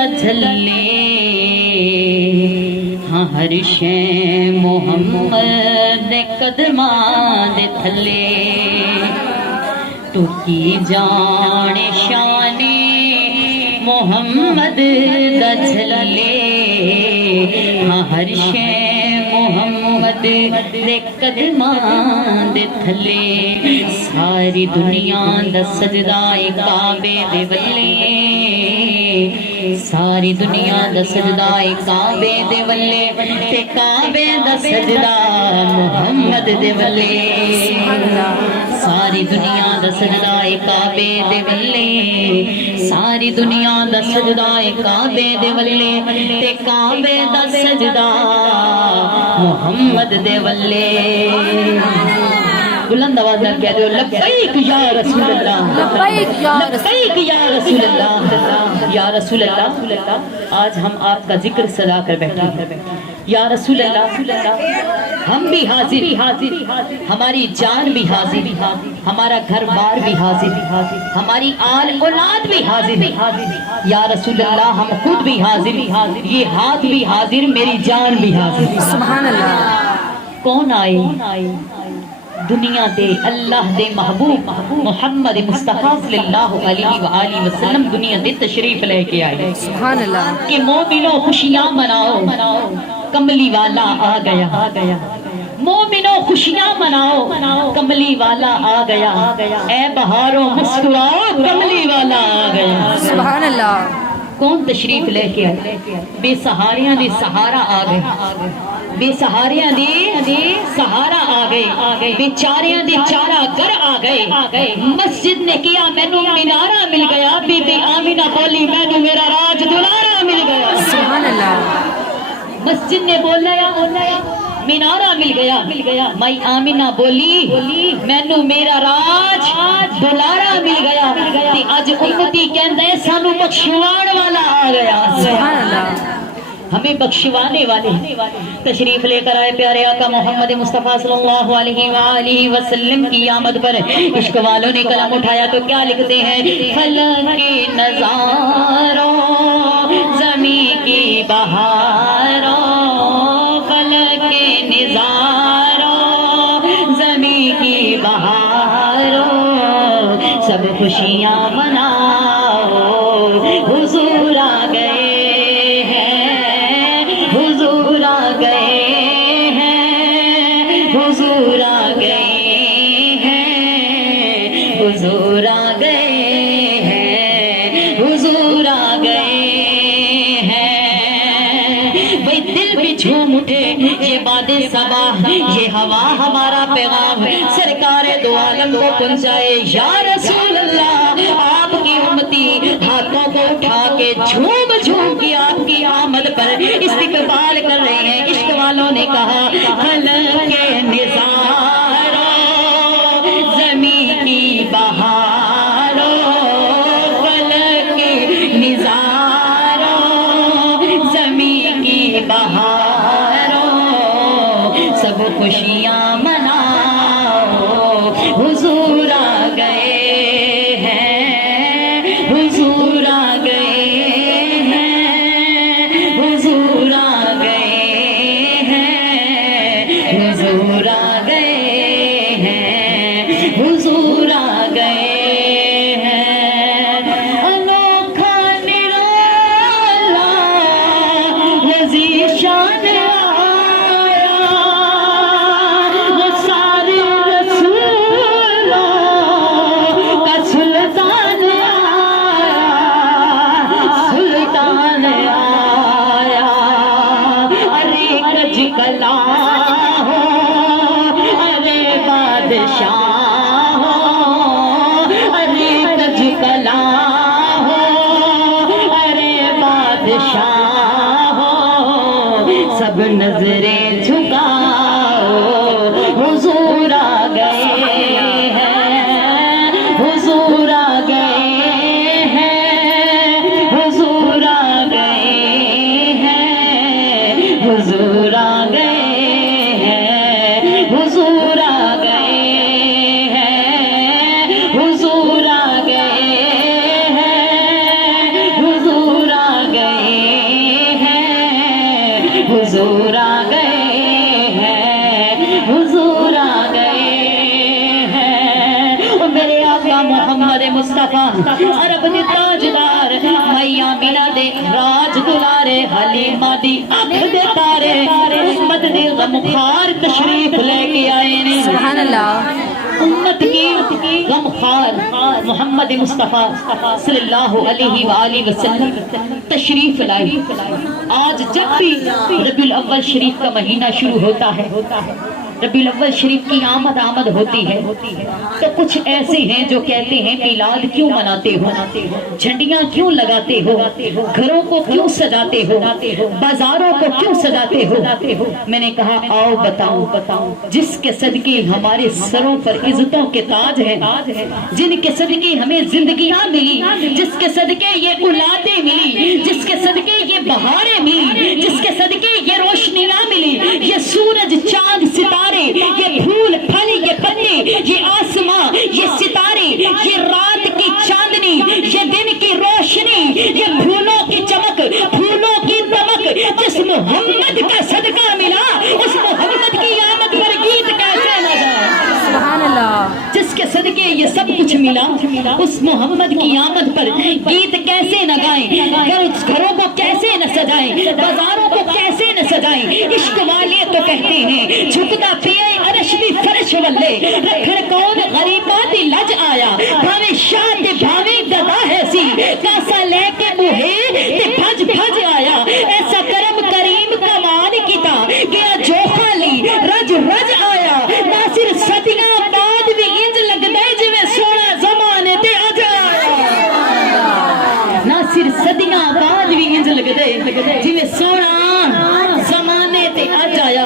دا جھلے ہاں ہر شے محمد دے قدماں دے تھلے تو کی جان شان محمد دا جھلے ہاں ہر شے محمد دے قدماں دے تھلے ساری دنیا دا سجدہ کعبے دے ولے ساری دنیا دا سجدہ کعبے دے ولے تے کعبے دا سجدہ محمد دے ولے ساری دنیا دا سجدہ کعبے دے ولے ساری دنیا دا سجدہ کعبے دے ولے تے کعبے دا سجدہ محمد دے ولے بلند آواز میں کہہ دو لبیک یا رسول اللہ لبیک یا رسول اللہ یا رسول اللہ آج ہم آپ کا ذکر سجا کر بیٹھے ہیں یا رسول اللہ ہم بھی حاضر ہماری جان بھی حاضر ہمارا گھر بار بھی حاضر ہماری آل اولاد بھی حاضر یا رسول اللہ ہم خود بھی حاضر یہ ہاتھ بھی حاضر میری جان بھی حاضر سبحان اللہ کون آئے دنیا دے اللہ دے محبوب محمد مصطفیٰ صلی اللہ علیہ وآلہ وسلم دنیا دے تشریف لے کے آئے سبحان اللہ کہ مومنوں خوشیاں مناؤ کملی والا آ گیا مومنوں خوشیاں مناؤ کملی والا آ گیا اے بہاروں مسکراؤ کملی والا آ گیا سبحان اللہ کون تشریف لے کے آئے بے سہاریاں دے سہارا آ گئے بے سہاریاں دے سہارا آ گئے بیچاریاں دے چارہ گر آ گئے مسجد نے کیا مینوں مینارہ مل گیا بی بی آمینہ بولی مینوں میرا راج دلارہ مل گیا سبحان اللہ مسجد نے بولا مینارہ مل گیا مائی آمینہ بولی مینوں میرا راج دلارہ مل گیا تے اج امتی کہندے سانو بخشوان والا آ گیا سبحان اللہ ہمیں بخشوانے والے تشریف لے کر آئے پیارے آقا محمد مصطفیٰ صلی اللہ علیہ وآلہ وسلم کی آمد پر عشق والوں نے قلم اٹھایا تو کیا لکھتے ہیں فلک کے نظاروں زمین کی بہاروں فلک کے نظاروں زمین کی بہاروں سب خوشیاں مناؤ حضور آ گئے حضور آ گئے ہیں حضور آ گئے ہیں حضور آ گئے ہیں بھئی دل بھی جھوم اٹھے یہ باد صبا یہ ہوا ہمارا پیغام سرکار دو عالم کو پہنچائے یا رسول اللہ آپ کی امتی ہاتھوں کو اٹھا کے جھوم کے آپ کی آمد پر استقبال کر رہے ہیں عشق والوں نے کہا فلک کے نظاروں زمین کی بہاروں فلک کے نظاروں زمین کی بہاروں سب خوشیاں مناؤ حضور آ گئے ہیں حضور آ گئے حضور آ گئے ہیں انوکھا نرالا وزیر شان آیا وہ سارے رسولوں کا سلطان آیا ارے کج کلا ہو ارے بادشاہ ہو ارے کج کلا ہو ارے بادشاہ ہو سب نظریں جھکاؤ حضور آ گئے ہیں حضور آ گئے ہیں حضور آ گئے ہیں حضور آ گئے ہیں حضور آ گئے ہیں حضور آ گئے ہیں حضور آ گئے راج دلارے حلیمہ دی اکھ دے تارے امت دے غمخوار تشریف لے کے آئے نے سبحان اللہ امت کی غمخوار محمد مصطفیٰ صلی اللہ علیہ وآلہ وسلم تشریف لائی آج جب بھی ربیع الاول شریف کا مہینہ شروع ہوتا ہے ربیع الاول شریف کی آمد ہوتی ہے تو کچھ ایسے ہیں جو کہتے ہیں میلاد کیوں مناتے ہو جھنڈیاں کیوں لگاتے ہو گھروں کو کیوں سجاتے ہو بازاروں کو کیوں سجاتے ہو میں نے کہا آؤ بتاؤ جس کے صدقے ہمارے سروں پر عزتوں کے تاج ہیں جن کے صدقے ہمیں زندگیاں ملی جس کے صدقے یہ اولادیں ملی جس کے صدقے یہ بہاریں ملی جس کے صدقے یہ روشنیاں ملی یہ سورج چاند ستارے یہ پھول پھل یہ پتے یہ آسمان یہ ستارے یہ رات کی چاندنی یہ دن کی روشنی یہ پھولوں کی چمک پھولوں کی دمک جس محمد کا صدقہ ملا اس محمد کی آمد پر گیت کیسے نہ گائے سبحان اللہ جس کے صدقے یہ سب کچھ ملا اس محمد کی آمد پر گیت کیسے نہ گائیں گھروں کو کیسے نہ سجائیں بازاروں کو کیسے نہ سجائیں عشق والے تو کہتے ہیں جھکتا پیے عرش دی فرش ولے رکھڑ کون غریباں دی لج آیا بھاوے شاہ تے بھاوے گدا ہے سی کاسا لے کے بوہے تے بھج بھج آیا ایسا کرم کریم کمال کیتا گیا جو خالی رج رج آیا ناصر صدیاں بعد بھی انج لگدا جویں سونا زمانے تے آ جایا ناصر صدیاں بعد بھی انج لگدا جویں سونا زمانے تے آ جایا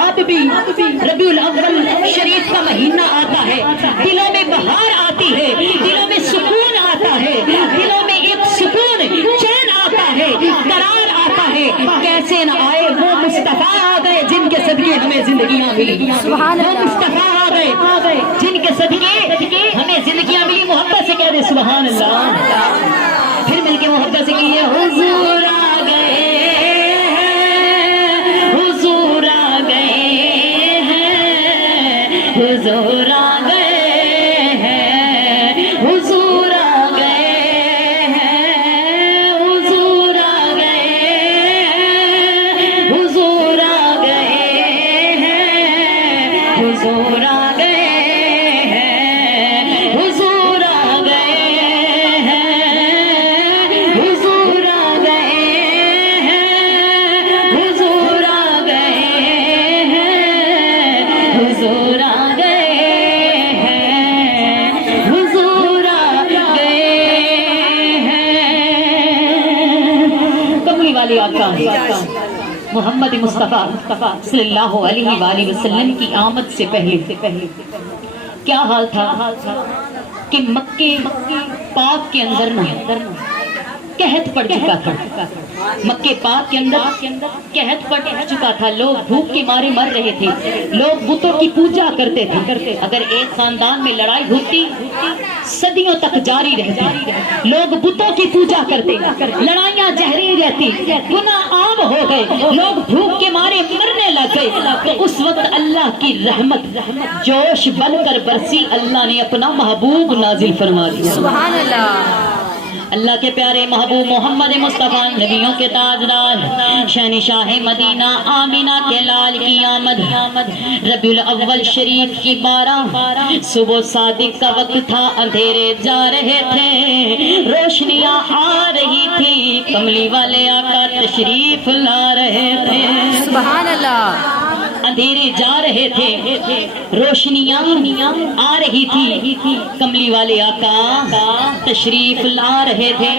اب بھی ربیع الاول شریف کا مہینہ آتا ہے دلوں میں بہار آتی ہے دلوں میں سکون آتا ہے دلوں میں ایک سکون چین آتا ہے قرار آتا ہے کیسے نہ آئے وہ مصطفیٰ آ گئے جن کے صدقے ہمیں زندگیاں ملی وہ مصطفیٰ آ گئے جن کے صدقے ہمیں زندگیاں ملی محبت سے کہہ دے سبحان اللہ پھر مل کے محبت سے کہیے حضور آ گئے حضور آ گئے حضور آ گئے ہیں حضور آ گئے ہیں حضور آ گئے ہیں حضور آ گئے ہیں حضور آ گئے ہیں حضور آ گئے ہیں حضور آ گئے ہیں حضور آ گئے ہیں حضور آ آقا محمد مصطفیٰ صلی اللہ علیہ وآلہ وسلم کی آمد سے پہلے کیا حال تھا کہ مکے پاک کے اندر قحط پڑ چکا تھا مکے پاک کے اندر قحط پڑ چکا تھا لوگ بھوک کے مارے مر رہے تھے لوگ بتوں کی پوجا کرتے تھے اگر ایک خاندان میں لڑائی ہوتی صدیوں تک جاری رہتی لوگ بتوں کی پوجا کرتے لڑائیاں جہری رہتی گناہ عام ہو گئے لوگ بھوک کے مارے مرنے لگ گئے تو اس وقت اللہ کی رحمت جوش بن کر برسی اللہ نے اپنا محبوب نازل فرما دیا سبحان اللہ اللہ کے پیارے محبوب محمد مصطفیٰ نبیوں کے تاجدار شہنشاہ مدینہ آمینہ کے لال کی آمد ربیع الاول شریف کی 12 صبح صادق کا وقت تھا اندھیرے جا رہے تھے روشنیاں آ رہی تھی کملی والے آقا تشریف لا رہے تھے سبحان اللہ اندھیرے جا رہے تھے روشنیاں آ رہی تھی کملی والے آقا تشریف لا رہے تھے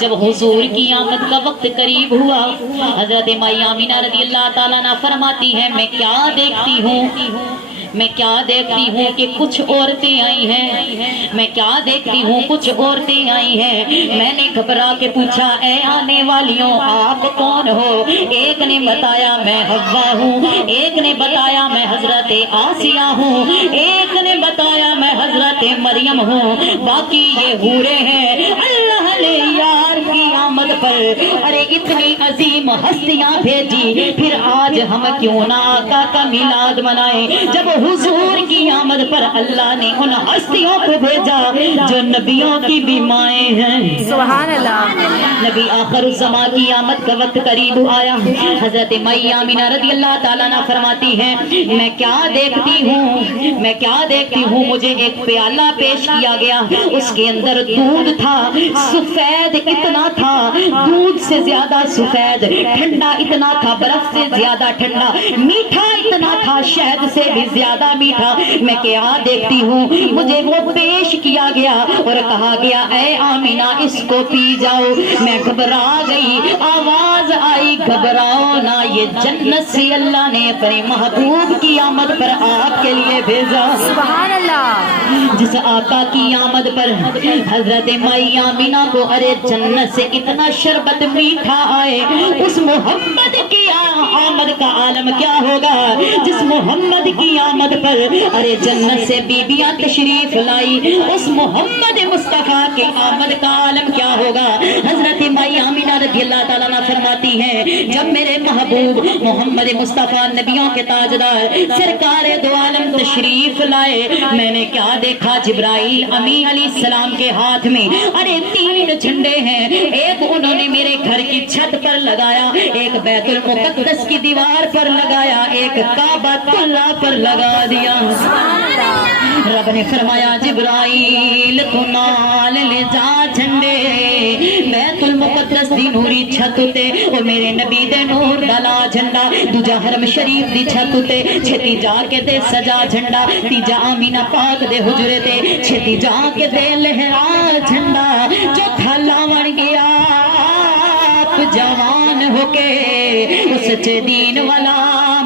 جب حضور کی آمد کا وقت قریب ہوا حضرت مائی آمینہ رضی اللہ تعالیٰ عنہ فرماتی ہے میں کیا دیکھتی ہوں کہ کچھ عورتیں آئی ہیں میں کیا دیکھتی ہوں کچھ عورتیں آئی ہیں میں نے گھبرا کے پوچھا اے آنے والیوں آپ کون ہو ایک نے بتایا میں حوا ہوں ایک نے بتایا میں حضرت آسیہ ہوں ایک نے بتایا میں حضرت مریم ہوں باقی یہ حوریں ہیں اللہ نے یار کی آمد پر ارے اتنی عظیم ہستیاں بھیجی، پھر آج ہم کیوں نہ آقا کا میلاد منائیں؟ جب حضور کی آمد پر اللہ نے ان ہستیوں کو بھیجا جو نبیوں کی بھی مائیں ہیں۔ سبحان اللہ، نبی آخر الزمان کی آمد کا وقت قریب آیا۔ حضرت مئی آمینہ رضی اللہ تعالیٰ عنہ فرماتی ہیں میں کیا دیکھتی ہوں مجھے ایک پیالہ پیش کیا گیا، اس کے اندر دودھ تھا، سفید اتنا تھا، دودھ سے زیادہ سفید، ٹھنڈا اتنا تھا، برف سے زیادہ ٹھنڈا، میٹھا اتنا تھا، شہد سے بھی زیادہ میٹھا۔ میں کیا دیکھتی ہوں، مجھے وہ پیش کیا گیا اور کہا گیا اے آمینہ اس کو پی جاؤ۔ میں گھبرا گئی، آواز آئی گھبراؤ نہ، یہ جنت سے اللہ نے اپنے محبوب کی آمد پر آپ کے لیے بھیجا۔ سبحان اللہ، جس آقا کی آمد پر حضرت مئی آمینہ کو ارے جنت سے اتنا شربت میٹھا آئے، اس محمد کی آمد کا عالم کیا ہوگا؟ جس محمد کی آمد پر ارے جنت سے بیبیاں تشریف لائی، اس محمد مصطفیٰ کی آمد کا عالم کیا ہوگا؟ حضرت مئی آمینہ رضی اللہ تعالیٰ عنہ فرماتی ہیں جب میرے محبوب محمد مصطفیٰ نبیوں کے تاجدار سرکار دو عالم تشریف لائے، میں نے کیا دیکھا؟ جبرائیل امین علیہ السلام کے ہاتھ میں ارے 3 جھنڈے ہیں، ایک انہوں نے میرے گھر کی چھت پر لگایا، ایک بیت المقدس کی دیوار پر لگایا، ایک کعبۃ اللہ پر لگا دیا۔ رب نے فرمایا جبرائیل تو نال لے جا جھنڈے بیت المقدس دی نوری چھت تے، اور میرے نبی دے نور ڈالا جھنڈا، دوجا حرم شریف دی چھت تے چھتی جا کے دے سجا جھنڈا، تیجا آمینہ پاک دے حجرے تے چھتی جا کے دے لہرا جھنڈا، چوتھا لاون گیا آپ جوان ہو کے اس سچے دین والا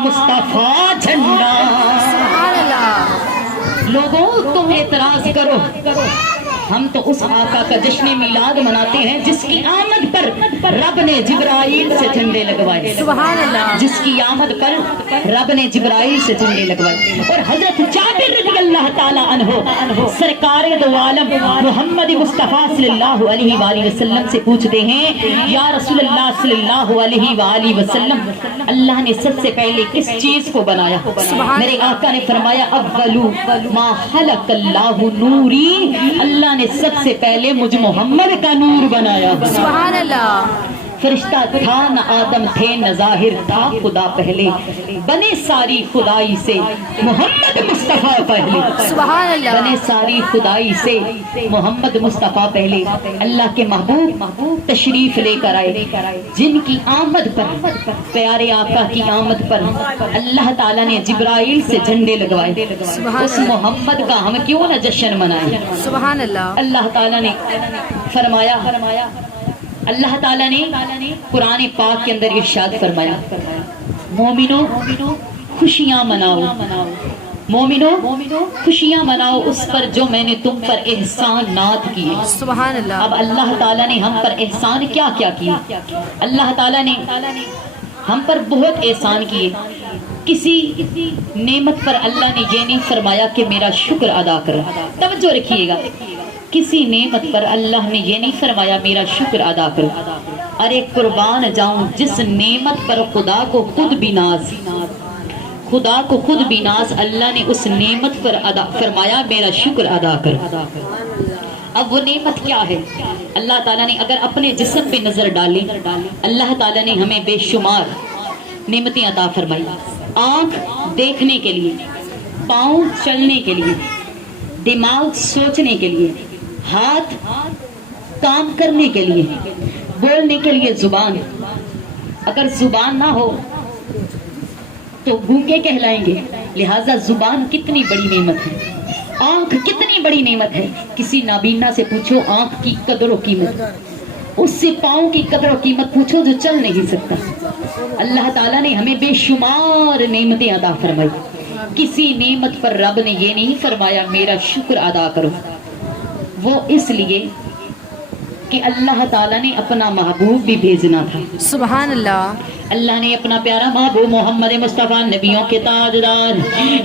مصطفیٰ جھنڈا۔ سبحان اللہ، لوگوں تم اعتراض کرو، ہم تو اس آقا کا جشن میلاد مناتے ہیں جس کی آمد پر رب نے جبرائیل سے جھنڈے لگوائے، سبحان اللہ، جس کی آمد پر رب نے جبرائیل سے جھنڈے لگوائے۔ اور حضرت جابر رضی اللہ تعالیٰ عنہ سرکار دو عالم محمد مصطفیٰ صلی اللہ علیہ وآلہ وسلم سے پوچھتے ہیں یا رسول اللہ صلی اللہ علیہ وآلہ وسلم اللہ نے سب سے پہلے کس چیز کو بنایا؟ میرے آقا نے فرمایا اولو ما خلق اللہ نوری، اللہ نے سب سے پہلے مجھ محمد کا نور بنایا۔ سبحان اللہ، فرشتہ تھا نہ آدم تھے نہ ظاہر تھا خدا پہلے، بنے ساری خدائی سے محمد مصطفیٰ پہلے، سبحان اللہ، بنے ساری خدائی سے محمد مصطفیٰ پہلے۔ اللہ کے محبوب تشریف لے کر آئے، جن کی آمد پر پیارے آقا کی آمد پر اللہ تعالیٰ نے جبرائیل سے جھنڈے لگوائے، اس محمد کا ہم کیوں نہ جشن منائیں؟ سبحان اللہ، اللہ تعالیٰ نے فرمایا، اللہ تعالیٰ نے قرآن پاک کے اندر ارشاد فرمایا مومنو خوشیاں مناؤ، مومنو خوشیاں مناؤ اس پر جو میں نے تم پر احسانات کیے۔ سبحان اللہ، اب اللہ تعالیٰ نے ہم پر احسان کیا کیا کیے؟ اللہ تعالیٰ نے ہم پر بہت احسان کیے۔ کسی نعمت پر اللہ نے یہ نہیں فرمایا کہ میرا شکر ادا کرو، توجہ رکھیے گا، کسی نعمت پر اللہ نے یہ نہیں فرمایا میرا شکر ادا کرو۔ ارے قربان جاؤں جس نعمت پر خدا کو خود بھی ناز اللہ نے اس نعمت پر فرمایا میرا شکر ادا کرو۔ اب وہ نعمت کیا ہے؟ اللہ تعالیٰ نے اگر اپنے جسم پہ نظر ڈالی، اللہ تعالیٰ نے ہمیں بے شمار نعمتیں عطا فرمائی، آنکھ دیکھنے کے لیے، پاؤں چلنے کے لیے، دماغ سوچنے کے لیے، ہاتھ کام کرنے کے لیے، بولنے کے لیے زبان۔ اگر زبان نہ ہو تو گونگے کہلائیں گے، لہٰذا زبان کتنی بڑی نعمت ہے، آنکھ کتنی بڑی نعمت ہے۔ کسی نابینا سے پوچھو آنکھ کی قدر و قیمت، اس سے پاؤں کی قدر و قیمت پوچھو جو چل نہیں سکتا۔ اللہ تعالیٰ نے ہمیں بے شمار نعمتیں عطا فرمائی، کسی نعمت پر رب نے یہ نہیں فرمایا میرا شکر ادا کرو۔ وہ اس لیے کہ اللہ تعالیٰ نے اپنا محبوب بھی بھیجنا تھا. سبحان اللہ. اللہ نے اپنا پیارا محبوب محمد مصطفیٰ نبیوں کے تاجدار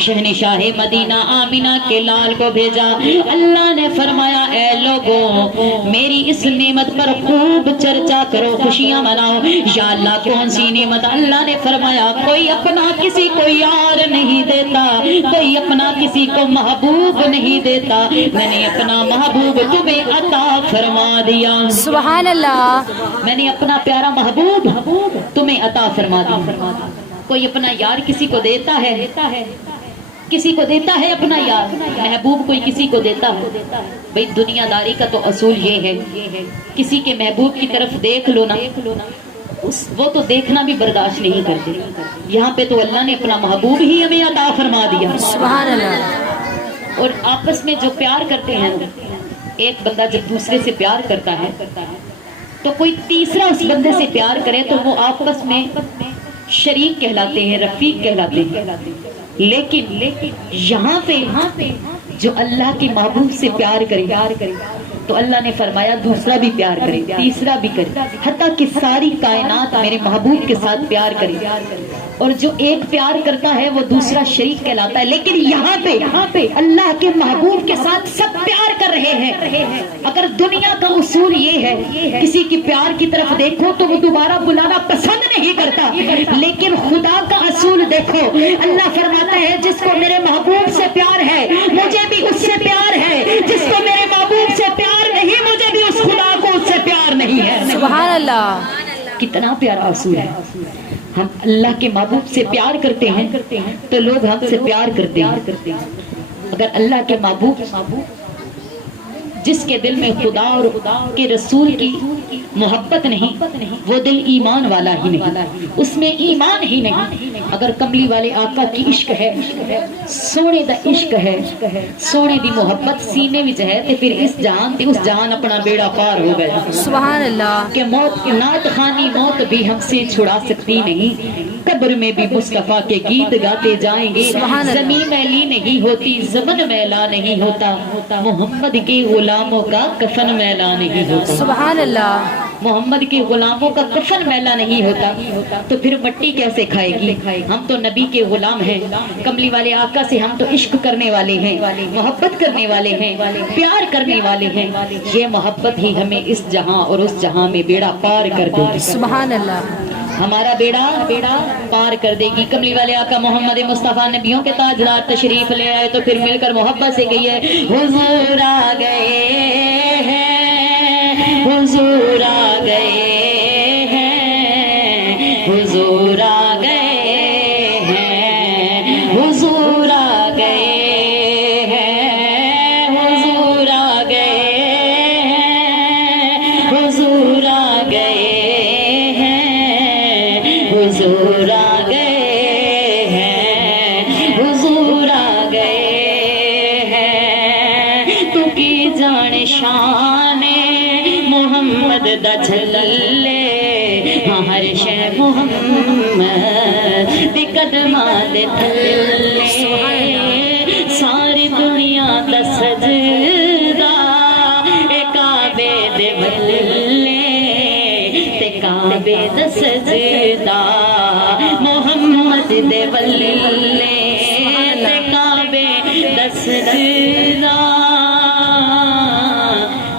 شہنشاہ مدینہ آمینہ کے لال کو بھیجا. اللہ نے فرمایا اے لوگوں میری اس نعمت پر خوب چرچا کرو، خوشیاں مناؤ. یا اللہ کون سی نعمت؟ اللہ نے فرمایا کوئی اپنا کسی کو یار نہیں دیتا، کوئی اپنا کسی کو محبوب نہیں دیتا، میں نے اپنا محبوب تمہیں عطا فرما دیا. سبحان اللہ. میں نے اپنا پیارا محبوب تمہیں عطا فرما دیا. کوئی اپنا یار کسی کو دیتا ہے، کسی کو دیتا ہے اپنا یار، محبوب کوئی کسی کو دیتا ہے. بھئی دنیا داری کا تو اصول یہ ہے کسی کے محبوب کی طرف دیکھ لو نا، وہ تو دیکھنا بھی برداشت نہیں کرتے. یہاں پہ تو اللہ نے اپنا محبوب ہی ہمیں عطا فرما دیا. سبحان اللہ. اور آپس میں جو پیار کرتے ہیں، ایک بندہ جب دوسرے سے پیار کرتا ہے تو کوئی تیسرا اس بندے سے پیار کرے تو وہ آپس میں شریک کہلاتے ہیں، رفیق کہلاتے ہیں. لیکن یہاں پہ جو اللہ کے محبوب سے پیار کرے تو اللہ نے فرمایا دوسرا بھی پیار کرے، تیسرا بھی کرے، حتیٰ کہ ساری کائنات میرے محبوب کے ساتھ پیار کرے. اور جو ایک پیار کرتا ہے وہ دوسرا شریک کہلاتا ہے. لیکن یہاں پہ اللہ کے محبوب کے ساتھ سب پیار کر رہے ہیں. اگر دنیا کا اصول یہ ہے کسی کی پیار کی طرف دیکھو تو وہ دوبارہ بلانا پسند نہیں کرتا، لیکن خدا کا اصول دیکھو. اللہ فرماتا ہے جس کو میرے محبوب سے پیار ہے مجھے بھی اس سے پیار ہے، جس کو میرے محبوب سے پیار نہیں مجھے بھی اس خدا کو اس سے پیار نہیں ہے. سبحان اللہ. کتنا پیارا اصول ہے. ہم اللہ کے محبوب سے پیار کرتے ہیں تو لوگ ہم سے پیار کرتے ہیں. اگر اللہ کے محبوب جس کے دل میں خدا اور کے رسول کی محبت نہیں وہ دل ایمان والا ہی نہیں، اس میں ایمان ہی نہیں. اگر کملی والے آقا کی عشق ہے، سونے دا عشق ہے، سونے دی محبت سینے وچ ہے تے پھر اس جہان اپنا بیڑا پار ہو گیا. سبحان اللہ. کہ موت نعت خوانی موت بھی ہم سے چھڑا سکتی نہیں، قبر میں بھی مصطفیٰ کے گیت گاتے جائیں گے. زمین میلی نہیں ہوتی، زمن میلا نہیں ہوتا، محمد کے غلاموں کا کفن میلا نہیں ہوتا. سبحان اللہ. محمد کے غلاموں کا کفن میلا نہیں ہوتا تو پھر مٹی کیسے کھائے گی؟ ہم تو نبی کے غلام ہیں، کملی والے آقا سے ہم تو عشق کرنے والے ہیں، محبت کرنے والے ہیں، پیار کرنے والے ہیں. یہ محبت ہی ہمیں اس جہاں اور اس جہاں میں بیڑا پار کر دے گی. سبحان اللہ. ہمارا بیڑا پار کر دے گی. کملی والے آقا محمد مصطفیٰ نبیوں کے تاجدار تشریف لے آئے تو پھر مل کر محبت سے کہیے حضور آ گئے ہیں، حضور آ گئے ہیں، حضور آ گئے ہیں، حضور آ گئے ہیں، حضور آ گئے ہیں، حضور آ گئے ہیں، حضور آ گئے ہیں، حضور آ گئے ہیں. تو کی جان شان محمد دا جھللے ہاں ہر شے محمد دی قدماں دے تھلے، ساری دنیا دا سجدہ اے کعبے دے بلے تے کعبے دا سجدہ محمد دے بلے تے کعبے دا سجدہ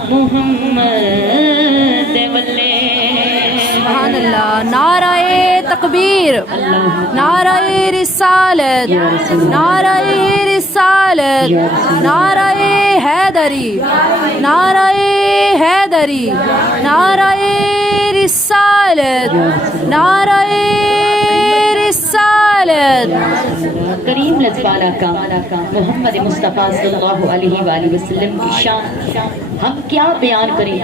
محمد دے بلے. سبحان اللہ. نعرہ تکبیر، نعرہ رسالت، نعرہ رسالت، نعرہ حیدری، نعرہ حیدری، نعرہ رسالت، نعرہ رسالت. کریم لجپال آقا محمد مصطفیٰ صلی اللہ علیہ وآلہ وسلم کی شان ہم کیا بیان کریں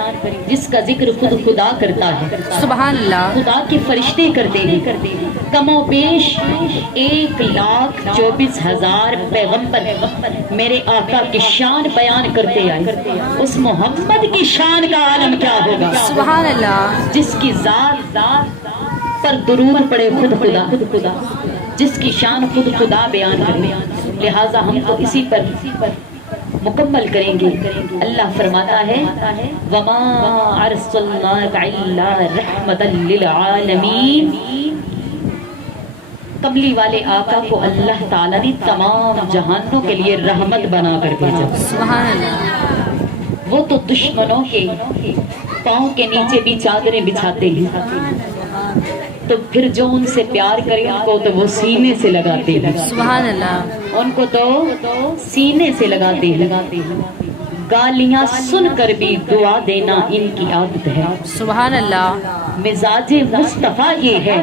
جس کا ذکر خود خدا کرتا ہے. سبحان اللہ. خدا کے فرشتے کرتے ہیں. کم و بیش 1,24,000 پیغمبر میرے آقا کی شان بیان کرتے آئے. اس محمد کی شان کا عالم کیا ہوگا؟ سبحان اللہ. جس کی ذات پر درود پڑے خود خدا، جس کی شان خود خدا بیان کرے. لہٰذا ہم تو اسی پر مکمل کریں گے۔ اللہ فرماتا ہے وما ارسلناک الا رحمتا للعالمین، کملی والے آقا کو اللہ تعالیٰ نے تمام جہانوں کے لیے رحمت بنا کر بھیجا۔ سبحان اللہ، وہ تو دشمنوں کے پاؤں کے نیچے بھی چادریں بچھاتے ہیں، تو پھر جو ان سے پیار کرے ان کو تو وہ سینے سے لگاتے ہیں، سبحان اللہ، ان کو تو سینے سے لگاتے ہیں۔ گالیاں سن کر بھی دعا دینا ان کی عادت ہے۔ سبحان اللہ، مزاج مصطفیٰ یہ ہے،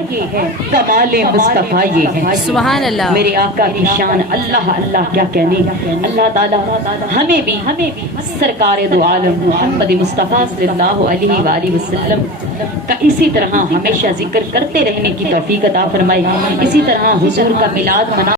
کمال مصطفیٰ یہ ہے۔ سبحان اللہ، میرے آقا کی شان اللہ اللہ کیا کہنے۔ اللہ تعالیٰ ہمیں بھی سرکار دو عالم محمد مصطفیٰ صلی اللہ علیہ وآلہ وسلم کا اسی طرح ہمیشہ ذکر کرتے رہنے کی توفیق عطا فرمائے، اسی طرح حضور کا میلاد منا